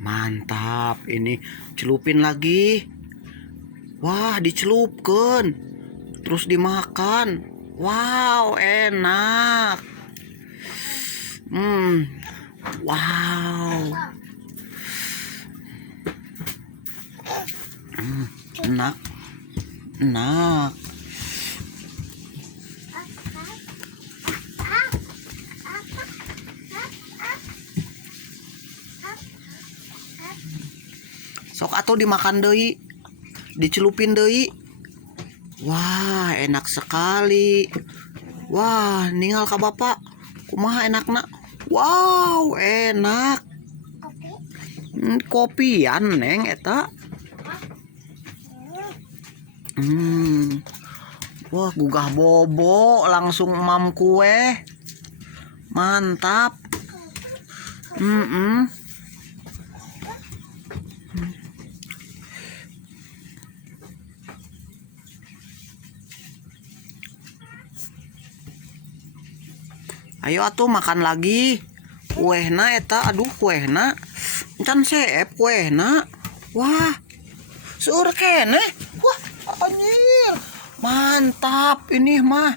Mantap, ini celupin lagi. Wah, dicelupkan. Terus dimakan. Wow, enak. Wow. Enak. Enak. Sok atuh dimakan deui, dicelupin deui. Wah, enak sekali. Wah, ninggal ka bapak. Kumaha enakna? Wow, enak. Kopian neng eta. Wah, gugah bobo langsung mam kue. Mantap. Ayo atuh makan lagi. Kuehna eta, aduh kuehna. Encan seep kuehna. Wah. Seur keneh. Wah, anjir. Mantap ini mah.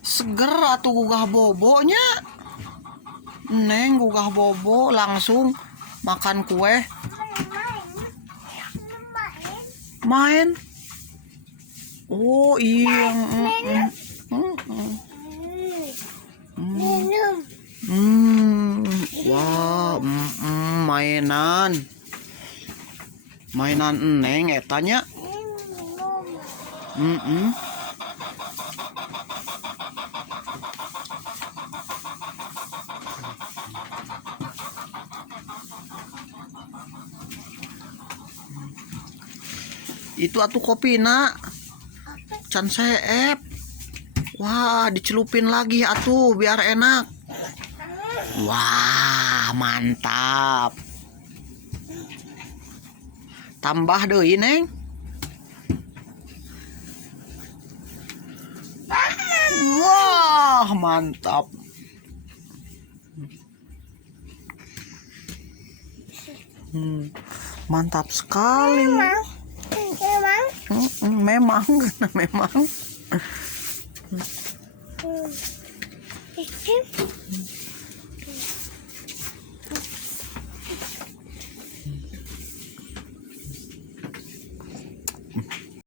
Seger atuh gugah bobonya. Neng gugah bobo langsung makan kue. Main. Oh iya. Wah, mainan neng etanya. Itu atuh kopi nak can seep. Wah, dicelupin lagi atuh biar enak. Wah, mantap. Tambah deui neng. Wah, mantap. Mantap sekali. Memang. Memang.